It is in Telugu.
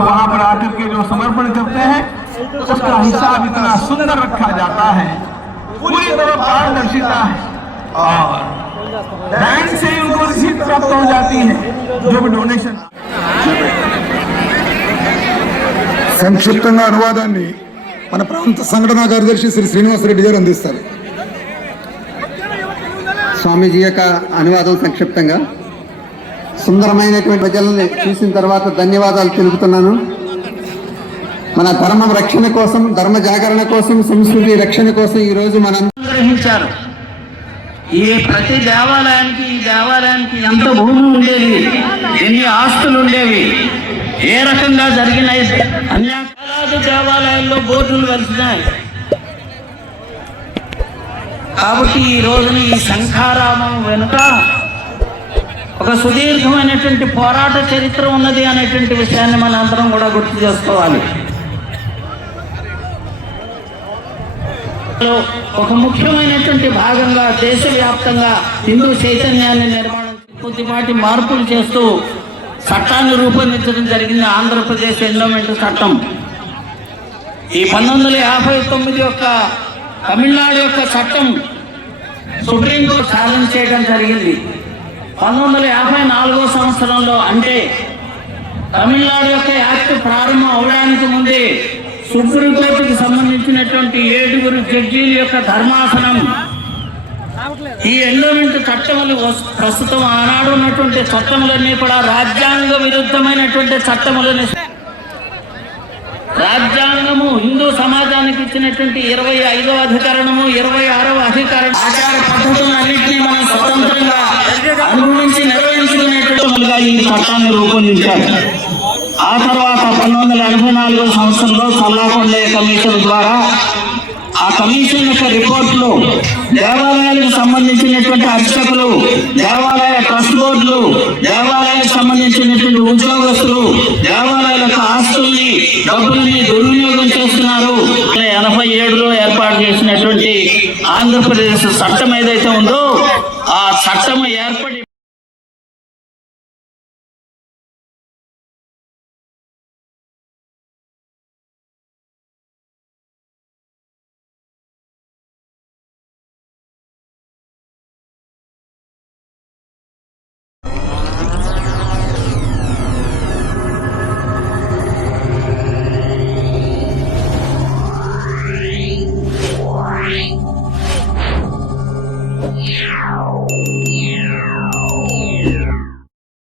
वहां पर आकर के जो समर्पण करते हैं उसका हिसाब इतना सुंदर रखा जाता है पूरी तरह पारदर्शिता है और बैंक से ही उनको रसीद प्राप्त हो जाती है जो भी डोनेशन సంక్షిప్తంగా అనువాదాన్ని మన ప్రాంత సంఘటనా కార్యదర్శి శ్రీ శ్రీనివాసరెడ్డి గారు అందిస్తారు స్వామీజీ యొక్క అనువాదం సంక్షిప్తంగా సుందరమైనటువంటి ప్రజలని చూసిన తర్వాత ధన్యవాదాలు తెలుపుతున్నాను. మన ధర్మం రక్షణ కోసం ధర్మ జాగరణ కోసం సంస్కృతి రక్షణ కోసం ఈ రోజు మనం గ్రహించారు. ఈ ప్రతి దేవాలయానికి ఈ దేవాలయానికి ఎంత భూమి ఉండేది ఎన్ని ఆస్తులు ఉండేవి ఏ రకంగా జరిగిన అన్ని దేవాలయాల్లో బోర్డులు కలిసినాయి కాబట్టి ఈ రోజున ఈ శంఖారామం వెనుక ఒక సుదీర్ఘమైనటువంటి పోరాట చరిత్ర ఉన్నది అనేటువంటి విషయాన్ని మన అందరం కూడా గుర్తు చేసుకోవాలి. ఒక ముఖ్యమైనటువంటి భాగంగా దేశవ్యాప్తంగా హిందూ చైతన్యాన్ని నిర్మాణం కొద్దిపాటి మార్పులు చేస్తూ చట్టాన్ని రూపొందించడం జరిగింది ఆంధ్రప్రదేశ్ ఎండోమెంట్ చట్టం. ఈ పంతొమ్మిది వందల యాభై తొమ్మిది యొక్క తమిళనాడు యొక్క చట్టం సుప్రీంకోర్టు ఛాలెంజ్ చేయడం జరిగింది. పంతొమ్మిది వందల యాభై నాలుగో సంవత్సరంలో అంటే తమిళనాడు యొక్క యాక్ట్ ప్రారంభం అవడానికి ముందే సుప్రీంకోర్టుకు సంబంధించినటువంటి ఏడుగురు జడ్జీల యొక్క ధర్మాసనం ఈ ఎండోమెంట్ చట్టములు ప్రస్తుతం ఆనాడు ఉన్నటువంటి చట్టములన్నీ కూడా రాజ్యాంగ విరుద్ధమైనటువంటి చట్టములని రాజ్యాంగము హిందూ సమాజానికి ఇచ్చినటువంటి ఇరవై ఐదవ అధికరణము ఇరవై ఆరవ అధికరణం ఆచార చట్టాన్ని రూపొందించారు. ఆ తర్వాత పంతొమ్మిది వందల ఎనభై నాలుగో సంవత్సరంలో సల్లాకొండ కమిషన్ ద్వారా ఆ కమిషన్ యొక్క రిపోర్ట్లు దేవాలయాలకు సంబంధించినటువంటి అర్చకులు దేవాలయ ట్రస్ట్ బోర్డులు దేవాలయాలకు సంబంధించినటువంటి ఉద్యోగస్తులు దేవాలయాల యొక్క ఆస్తుల్ని డబ్బుల్ని దుర్వినియోగం చేస్తున్నారు. ఎనభై ఏడులో ఏర్పాటు చేసినటువంటి ఆంధ్రప్రదేశ్ చట్టం ఏదైతే ఉందో ఆ చట్టం ఏర్పడి